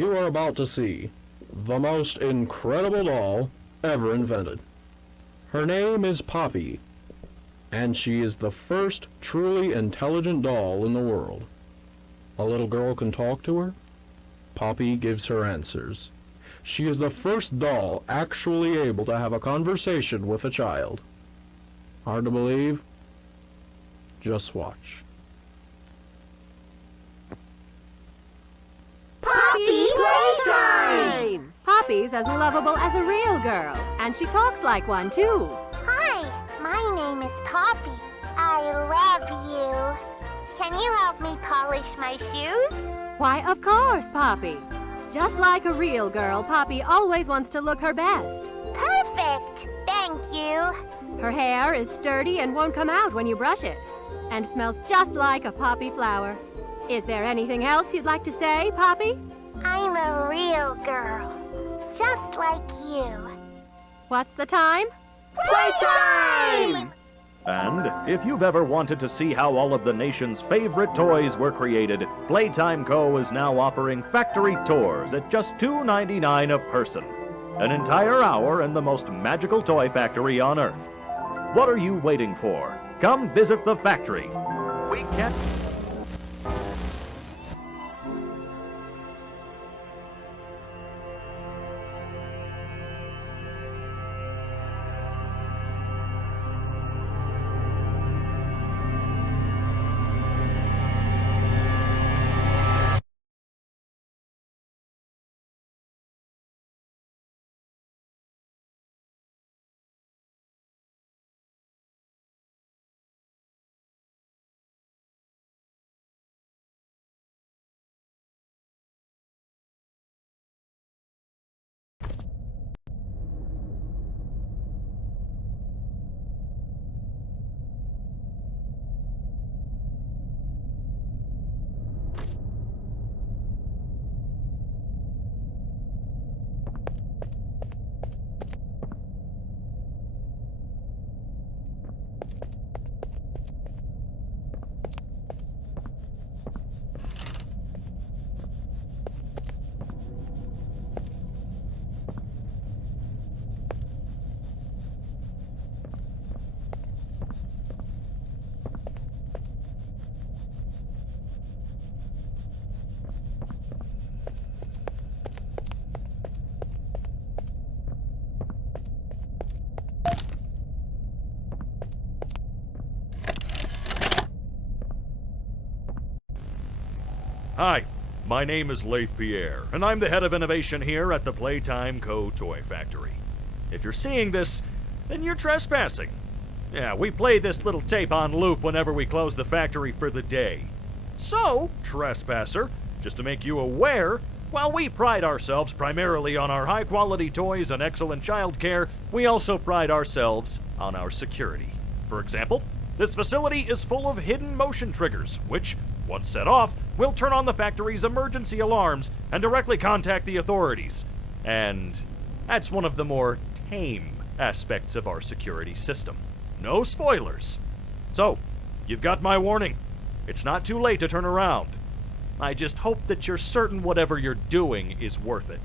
You are about to see the most incredible doll ever invented. Her name is Poppy, and she is the first truly intelligent doll in the world. A little girl can talk to her. Poppy gives her answers. She is the first doll actually able to have a conversation with a child. Hard to believe? Just watch. Poppy Playtime! Poppy's as lovable as a real girl, and she talks like one, too. Hi, my name is Poppy. I love you. Can you help me polish my shoes? Why, of course, Poppy. Just like a real girl, Poppy always wants to look her best. Perfect! Thank you. Her hair is sturdy and won't come out when you brush it, and smells just like a poppy flower. Is there anything else you'd like to say, Poppy? I'm a real girl, just like you. What's the time? Playtime! And if you've ever wanted to see how all of the nation's favorite toys were created, Playtime Co. is now offering factory tours at just $2.99 a person. An entire hour in the most magical toy factory on Earth. What are you waiting for? Come visit the factory. We can't... Hi, my name is Leif Pierre, and I'm the head of innovation here at the Playtime Co. Toy Factory. If you're seeing this, then you're trespassing. Yeah, we play this little tape on loop whenever we close the factory for the day. So, trespasser, just to make you aware, while we pride ourselves primarily on our high-quality toys and excellent child care, we also pride ourselves on our security. For example, this facility is full of hidden motion triggers, which, once set off, will turn on the factory's emergency alarms and directly contact the authorities. And that's one of the more tame aspects of our security system. No spoilers. So, you've got my warning. It's not too late to turn around. I just hope that you're certain whatever you're doing is worth it.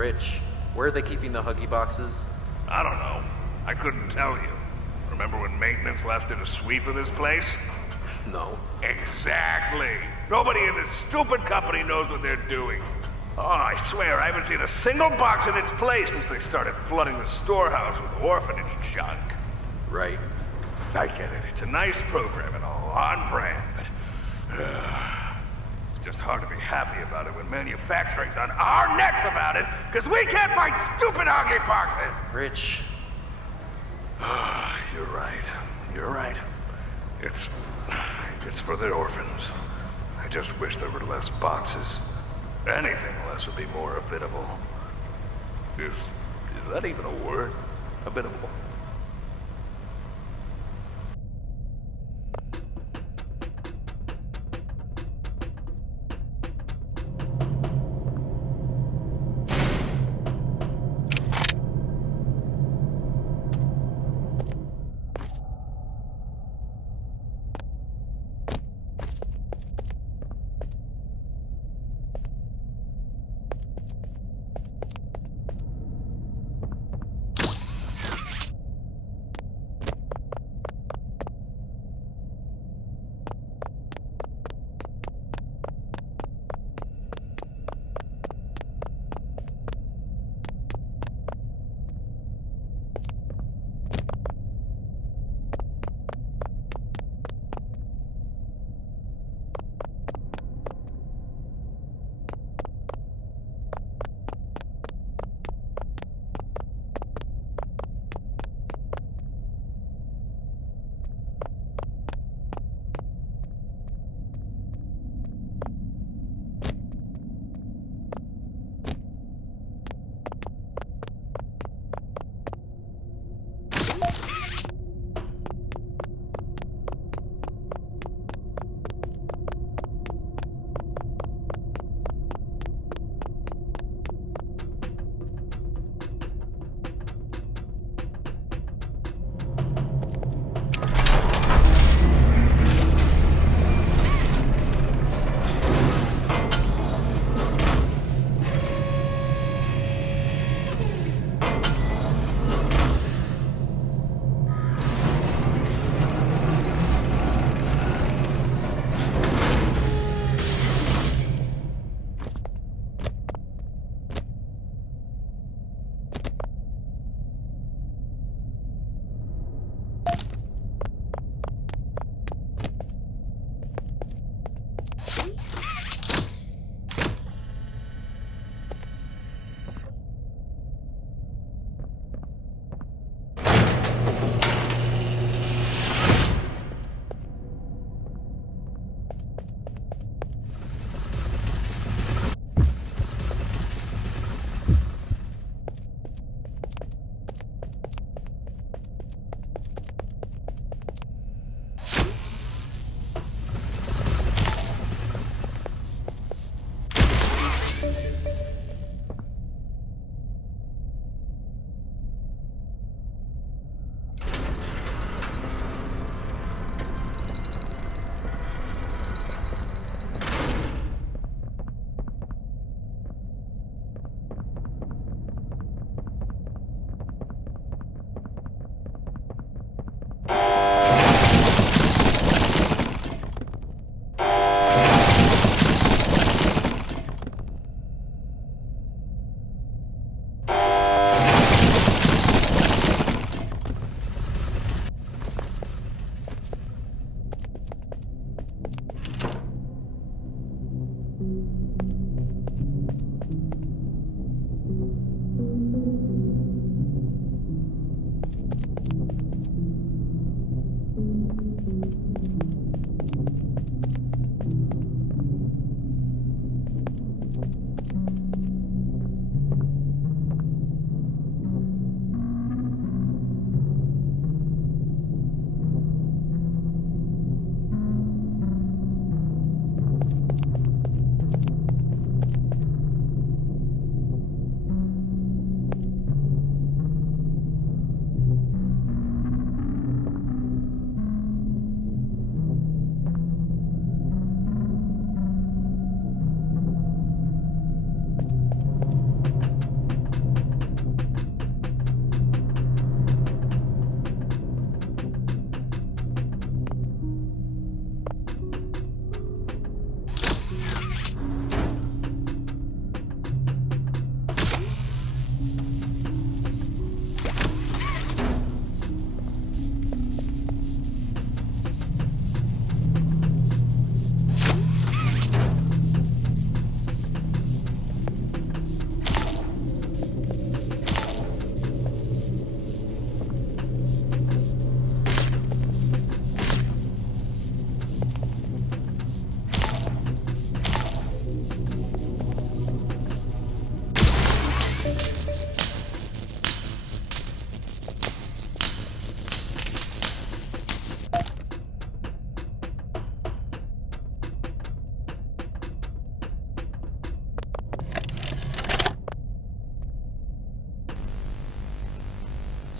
Rich, where are they keeping the Huggy boxes? I don't know. I couldn't tell you. Remember when maintenance last did a sweep of this place? No. Exactly. Nobody in this stupid company knows what they're doing. Oh, I swear, I haven't seen a single box in its place since they started flooding the storehouse with orphanage junk. Right. I get it. It's a nice program and all, on brand, but it's just hard to be happy about it when manufacturing's on our necks about it, because we can't find stupid Huggy boxes. Rich. You're right. You're right. It's for the orphans. I just wish there were less boxes. Anything less would be more habitable. Is that even a word? Habitable?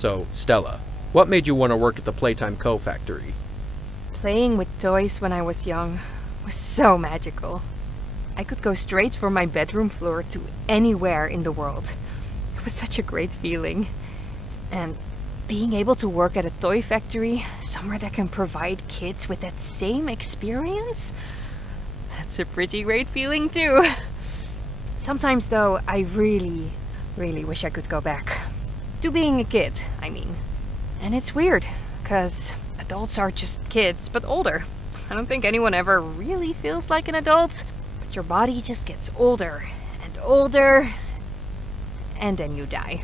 So, Stella, what made you want to work at the Playtime Co. factory? Playing with toys when I was young was so magical. I could go straight from my bedroom floor to anywhere in the world. It was such a great feeling. And being able to work at a toy factory, somewhere that can provide kids with that same experience, that's a pretty great feeling too. Sometimes though, I really wish I could go back. To being a kid, I mean. And it's weird, because adults are just kids, but older. I don't think anyone ever really feels like an adult, but your body just gets older and older, and then you die.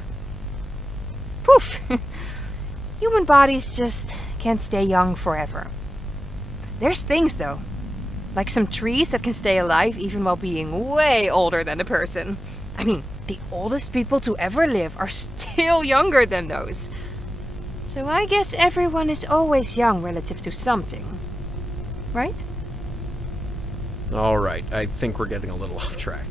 Poof! Human bodies just can't stay young forever. There's things though, like some trees that can stay alive even while being way older than a person. I mean, the oldest people to ever live are still younger than those. So I guess everyone is always young relative to something. Right? Alright, I think we're getting a little off track.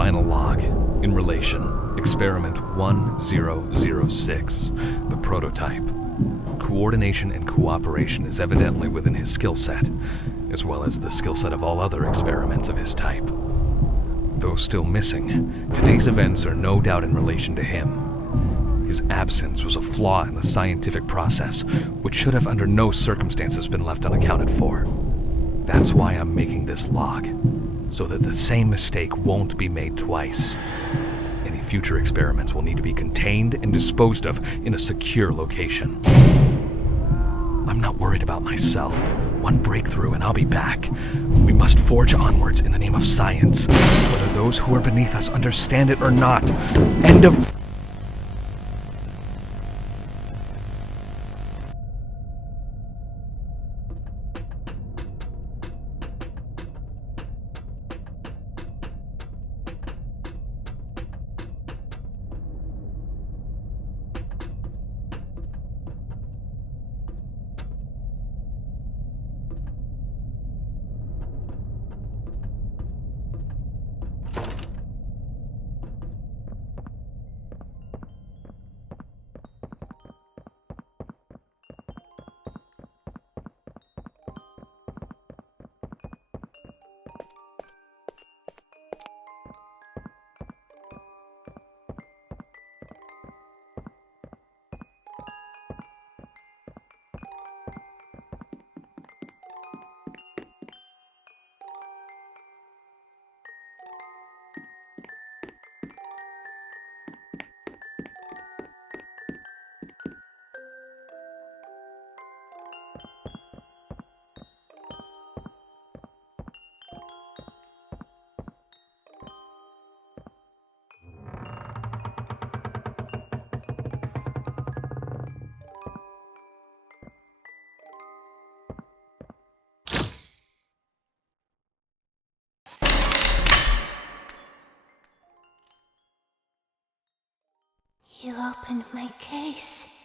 final log. In relation, experiment 1006, the prototype. Coordination and cooperation is evidently within his skill set, as well as the skill set of all other experiments of his type. Though still missing, today's events are no doubt in relation to him. His absence was a flaw in the scientific process, which should have under no circumstances been left unaccounted for. That's why I'm making this log, so that the same mistake won't be made twice. Any future experiments will need to be contained and disposed of in a secure location. I'm not worried about myself. One breakthrough and I'll be back. We must forge onwards in the name of science, whether those who are beneath us understand it or not. End of... You opened my case.